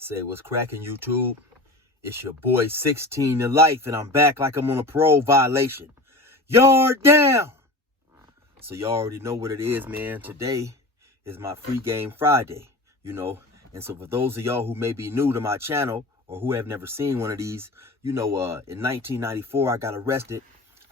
Say what's cracking, YouTube. It's your boy 16 to life, and I'm back like I'm on a parole violation. Yard down. So you already know what it is, man. Today is my free game Friday, And so for those of y'all who may be new to my channel or who have never seen one of these, in 1994 I got arrested.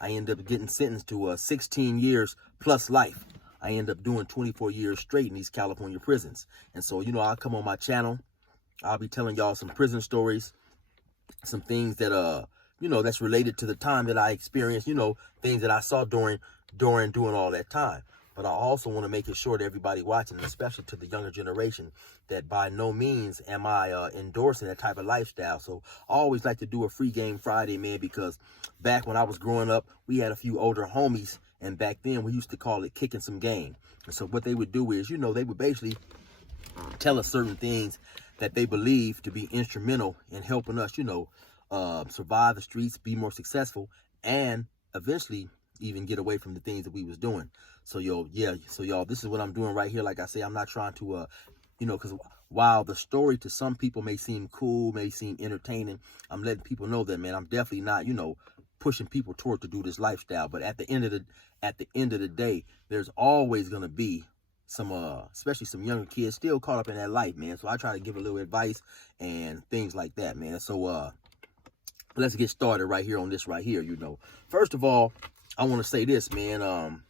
I ended up getting sentenced to 16 years plus life. I end up doing 24 years straight in these California prisons. And so, I'll come on my channel. I'll be telling y'all some prison stories, some things that that's related to the time that I experienced, things that I saw during doing all that time. But I also want to make it sure to everybody watching, especially to the younger generation, that by no means am I endorsing that type of lifestyle. So I always like to do a free game Friday, man, because back when I was growing up, we had a few older homies, and back then we used to call it kicking some game. And so what they would do is, they would basically tell us certain things that they believe to be instrumental in helping us, survive the streets, be more successful, and eventually even get away from the things that we was doing. So y'all, this is what I'm doing right here. Like I say, I'm not trying to, because while the story to some people may seem cool, may seem entertaining, I'm letting people know that, man, I'm definitely not, pushing people toward to do this lifestyle. But at the end of the day, there's always gonna be some especially some younger kids still caught up in that life, man. So I try to give a little advice and things like that, man. So let's get started right here on this right here. First of all, I want to say this, man,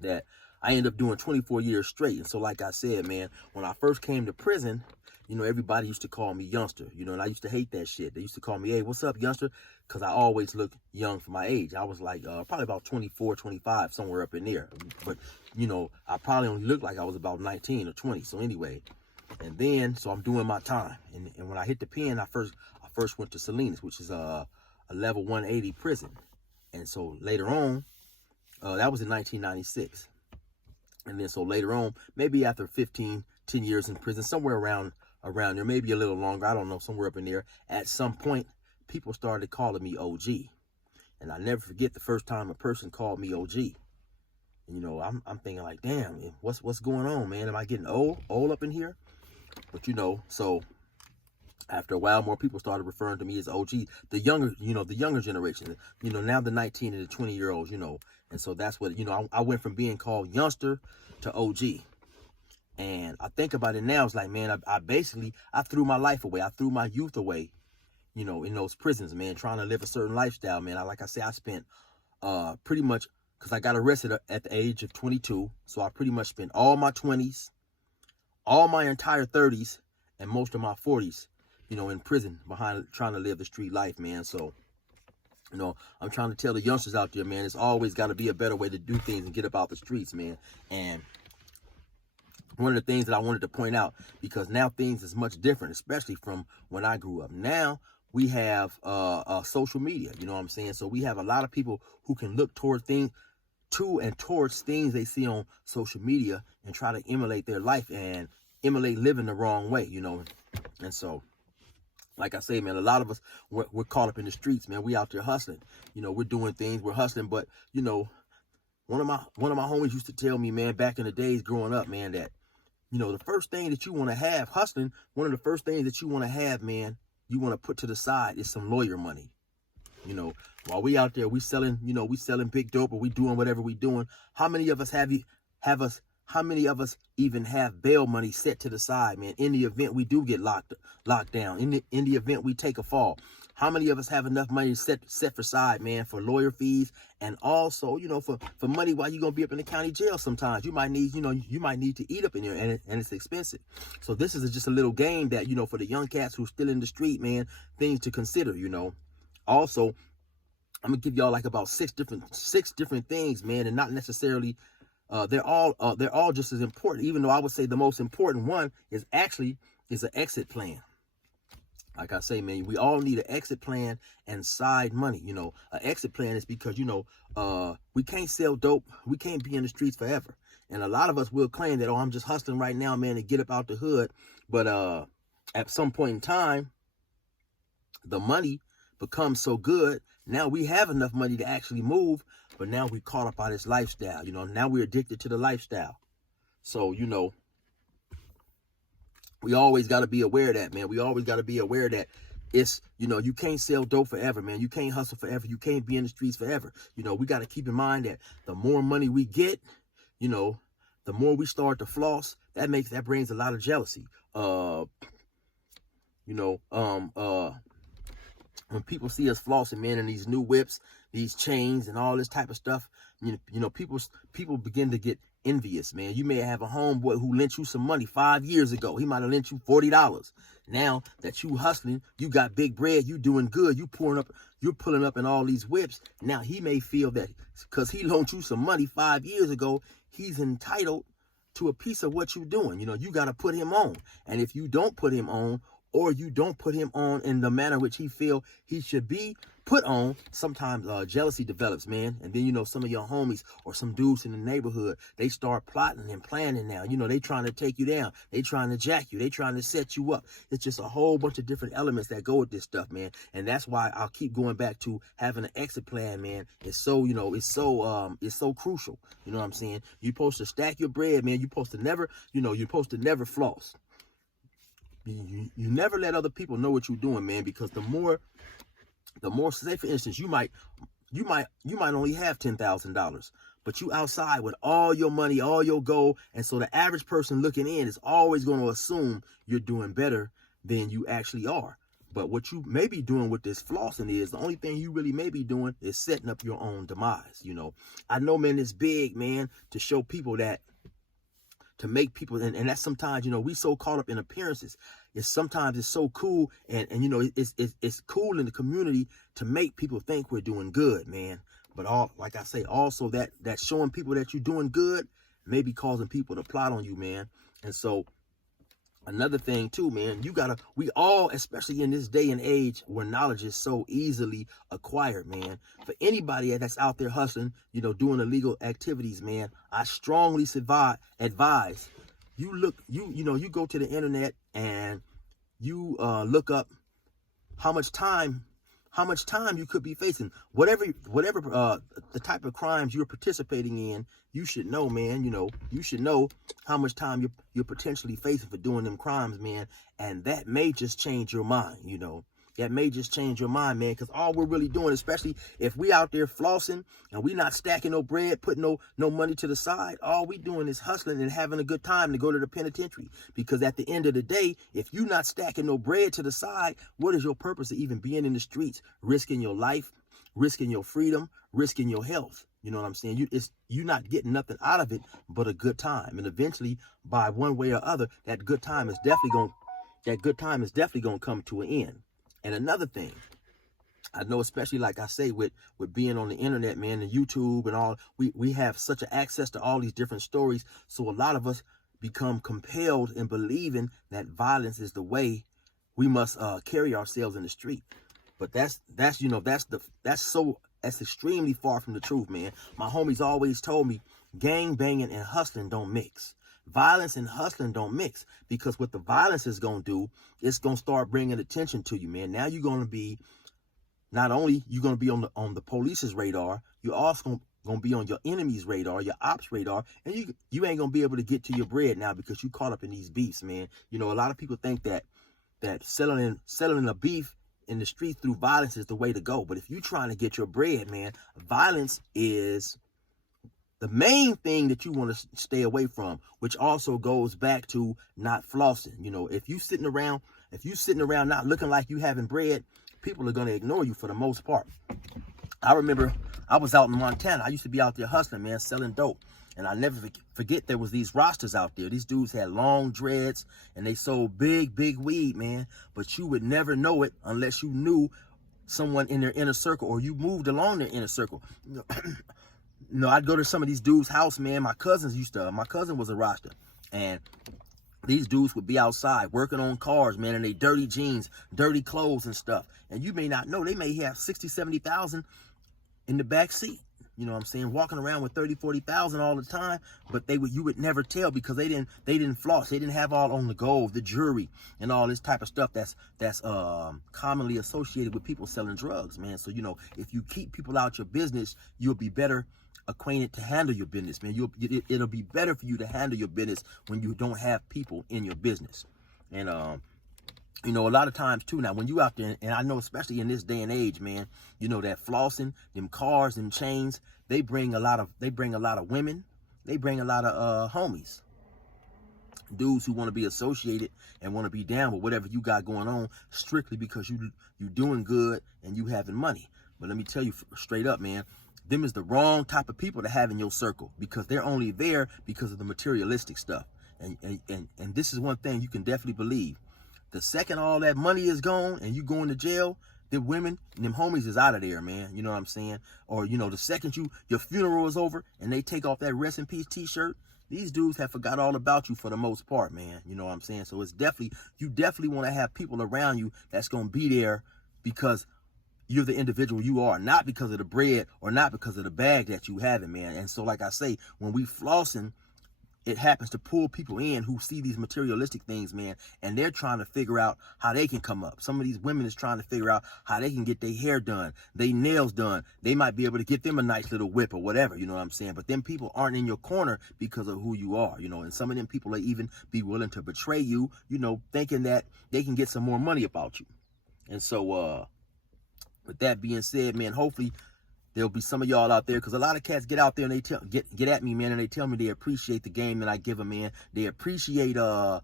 that I ended up doing 24 years straight. And so like I said, man, when I first came to prison, everybody used to call me youngster, and I used to hate that shit. They used to call me, hey, what's up, youngster? Because I always look young for my age. I was like probably about 24, 25, somewhere up in there. But, I probably only looked like I was about 19 or 20. So anyway, and then, so I'm doing my time. And when I hit the pen, I first went to Salinas, which is a level 180 prison. And so later on, that was in 1996. And then so later on, maybe after 10 years in prison, somewhere around there, maybe a little longer, I don't know, somewhere up in there, at some point, people started calling me OG. And I never forget the first time a person called me OG. And, I'm thinking like, damn, what's going on, man? Am I getting old up in here? But, so after a while, more people started referring to me as OG, the younger generation, now the 19 and the 20-year-olds, and so that's what, I went from being called youngster to OG. And I think about it now, it's like, man, I basically threw my life away. I threw my youth away, in those prisons, man, trying to live a certain lifestyle, man. Like I say, I spent pretty much, because I got arrested at the age of 22, so I pretty much spent all my 20s, all my entire 30s, and most of my 40s, in prison behind trying to live the street life, man. So, I'm trying to tell the youngsters out there, man, it's always got to be a better way to do things and get up out the streets, man. And one of the things that I wanted to point out, because now things is much different, especially from when I grew up. Now we have social media, you know what I'm saying? So we have a lot of people who can look towards things they see on social media and try to emulate their life and emulate living the wrong way, And so, like I say, man, a lot of us, we're caught up in the streets, man. We out there hustling, we're doing things, we're hustling. But, one of my homies used to tell me, man, back in the days growing up, man, that, the first thing that you want to have hustling, one of the first things that you want to have, man, you want to put to the side is some lawyer money. While we out there, we selling big dope, or we doing whatever we doing. How many of us how many of us even have bail money set to the side, man, in the event we do get locked down, in the event we take a fall? How many of us have enough money set for side, man, for lawyer fees, and also, for money while you're gonna be up in the county jail sometimes? You might need to eat up in there, and it's expensive. So this is just a little game that, for the young cats who's still in the street, man, things to consider, Also, I'm gonna give y'all like about six different things, man, and not necessarily they're all just as important, even though I would say the most important one is an exit plan. Like I say, man, we all need an exit plan and side money. An exit plan is because, we can't sell dope. We can't be in the streets forever. And a lot of us will claim that, oh, I'm just hustling right now, man, to get up out the hood. But at some point in time, the money becomes so good. Now we have enough money to actually move, but now we caught up by this lifestyle. Now we're addicted to the lifestyle. So, We always got to be aware of that, man. We always got to be aware that it's, you know, you can't sell dope forever, man. You can't hustle forever. You can't be in the streets forever. You know, we got to keep in mind that the more money we get, you know, the more we start to floss, that brings a lot of jealousy. When people see us flossing, man, and these new whips, these chains and all this type of stuff, you know, people begin to get envious, man. You may have a homeboy who lent you some money 5 years ago. He might have lent you $40. Now that you hustling, you got big bread, you doing good, you're pulling up in all these whips. Now he may feel that because he loaned you some money 5 years ago, he's entitled to a piece of what you're doing. You know, you got to put him on. And if you don't put him on, or you don't put him on in the manner which he feel he should be put on, sometimes jealousy develops, man. And then, you know, some of your homies or some dudes in the neighborhood, they start plotting and planning now. You know, they trying to take you down. They trying to jack you. They trying to set you up. It's just a whole bunch of different elements that go with this stuff, man. And that's why I'll keep going back to having an exit plan, man. It's so, you know, it's so crucial. You know what I'm saying? You're supposed to stack your bread, man. You're supposed to never floss. You never let other people know what you're doing, man, because the more say, for instance, you might only have $10,000, but you outside with all your money, all your gold, and so the average person looking in is always going to assume you're doing better than you actually are. But what you may be doing with this flossing is, the only thing you really may be doing is setting up your own demise. You know, I know, man, it's big, man, to show people that, to make people, and that's sometimes, you know, we so caught up in appearances. Sometimes it's so cool, and you know, it's cool in the community to make people think we're doing good, man. But like I say, also that showing people that you're doing good may be causing people to plot on you, man. And so another thing too, man, we all, especially in this day and age where knowledge is so easily acquired, man, for anybody that's out there hustling, you know, doing illegal activities, man, I strongly advise you go to the internet and you look up how much time you could be facing. Whatever the type of crimes you're participating in, you should know, man. You know, you should know how much time you're potentially facing for doing them crimes, man. And that may just change your mind, you know. That may just change your mind, man, because all we're really doing, especially if we out there flossing and we not stacking no bread, putting no money to the side, all we doing is hustling and having a good time to go to the penitentiary. Because at the end of the day, if you not stacking no bread to the side, what is your purpose of even being in the streets, risking your life, risking your freedom, risking your health? You know what I'm saying? You're not getting nothing out of it but a good time. And eventually, by one way or other, that good time is definitely going to come to an end. And another thing, I know, especially like I say, with being on the internet, man, and YouTube and all, we have such an access to all these different stories. So a lot of us become compelled in believing that violence is the way we must carry ourselves in the street. But that's extremely far from the truth, man. My homies always told me gang banging and hustling don't mix. Violence and hustling don't mix, because what the violence is going to do, it's going to start bringing attention to you, man. Now you're going to be, not only you're going to be on the police's radar, you're also going to be on your enemy's radar, your ops radar, and you ain't going to be able to get to your bread now because you caught up in these beefs, man. You know, a lot of people think that selling a beef in the street through violence is the way to go. But if you're trying to get your bread, man, violence is the main thing that you want to stay away from, which also goes back to not flossing. You know, if you sitting around not looking like you having bread, people are going to ignore you for the most part. I remember I was out in Montana. I used to be out there hustling, man, selling dope. And I never forget there was these rosters out there. These dudes had long dreads and they sold big weed, man. But you would never know it unless you knew someone in their inner circle or you moved along their inner circle. No, I'd go to some of these dudes' house, man. My cousin was a roster, and these dudes would be outside working on cars, man, in they dirty jeans, dirty clothes and stuff. And you may not know, they may have 60, 70,000 in the back seat. You know what I'm saying? Walking around with 30, 40,000 all the time, but you would never tell because they didn't floss. They didn't have all on the gold, the jewelry, and all this type of stuff that's commonly associated with people selling drugs, man. So, you know, if you keep people out your business, you'll be better acquainted to handle your business, man. It'll be better for you to handle your business when you don't have people in your business. And you know, a lot of times too, now when you out there, and I know especially in this day and age, man, you know, that flossing, them cars, them chains, they bring a lot of women, they bring a lot of homies, dudes who want to be associated and want to be down with whatever you got going on, strictly because you doing good and you having money. But let me tell you straight up, man, them is the wrong type of people to have in your circle, because they're only there because of the materialistic stuff. And this is one thing you can definitely believe. The second all that money is gone and you going to jail, the women and them homies is out of there, man. You know what I'm saying? Or, you know, the second your funeral is over and they take off that rest in peace t-shirt, these dudes have forgot all about you for the most part, man. You know what I'm saying? So it's definitely, you definitely want to have people around you that's going to be there because you're the individual you are, not because of the bread or not because of the bag that you have, man. And so, like I say, when we flossing, it happens to pull people in who see these materialistic things, man, and they're trying to figure out how they can come up. Some of these women is trying to figure out how they can get their hair done, their nails done. They might be able to get them a nice little whip or whatever, you know what I'm saying? But them people aren't in your corner because of who you are, you know, and some of them people will even be willing to betray you, you know, thinking that they can get some more money about you. And so, with that being said, man, hopefully there'll be some of y'all out there, because a lot of cats get out there and they get at me, man, and they tell me they appreciate the game that I give them, man. They appreciate the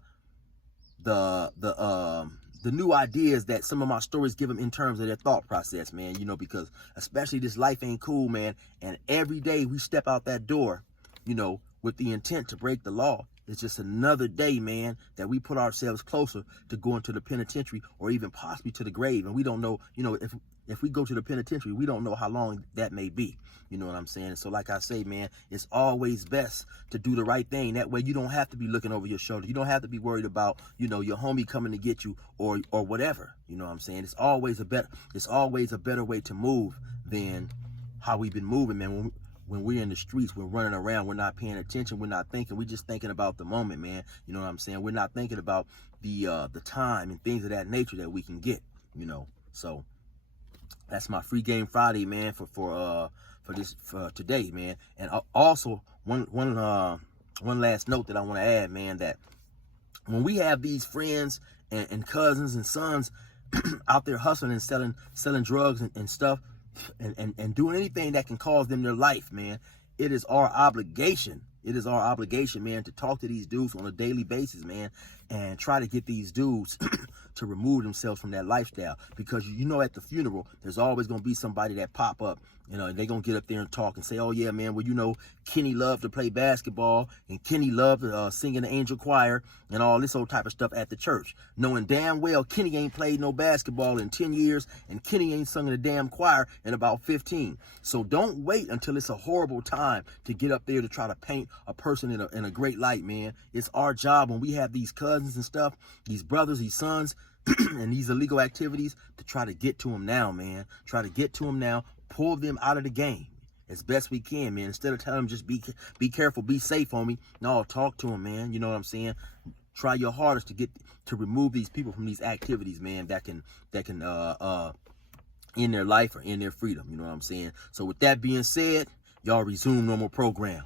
new ideas that some of my stories give them in terms of their thought process, man. You know, because especially this life ain't cool, man. And every day we step out that door, you know, with the intent to break the law. It's just another day, man, that we put ourselves closer to going to the penitentiary or even possibly to the grave. And we don't know, you know, if we go to the penitentiary, we don't know how long that may be. You know what I'm saying? So like I say, man, it's always best to do the right thing. That way you don't have to be looking over your shoulder. You don't have to be worried about, you know, your homie coming to get you or whatever. You know what I'm saying? It's always a better way to move than how we've been moving, man. When we're in the streets, we're running around, we're not paying attention, we're not thinking, we're just thinking about the moment, man. You know what I'm saying? We're not thinking about the time and things of that nature that we can get, you know. So that's my free game Friday, man, for today, man. And also one last note that I want to add, man, that when we have these friends and cousins and sons out there hustling and selling drugs and stuff, and doing anything that can cause them their life, man, it is our obligation. It is our obligation, man, to talk to these dudes on a daily basis, man, and try to get these dudes to remove themselves from that lifestyle. Because, you know, at the funeral, there's always going to be somebody that pop up, you know, and they're going to get up there and talk and say, oh, yeah, man, well, you know, Kenny loved to play basketball and Kenny loved to sing in the angel choir and all this old type of stuff at the church, knowing damn well Kenny ain't played no basketball in 10 years and Kenny ain't sung in a damn choir in about 15. So don't wait until it's a horrible time to get up there to try to paint a person in a great light, man. It's our job when we have these cousins and stuff, these brothers, these sons, and these illegal activities, to try to get to them now, man. Try to get to them now, pull them out of the game as best we can, man. Instead of telling them just be careful, be safe, homie. No, talk to them, man. You know what I'm saying? Try your hardest to remove these people from these activities, man, that can end their life or end their freedom. You know what I'm saying? So with that being said, y'all resume normal program.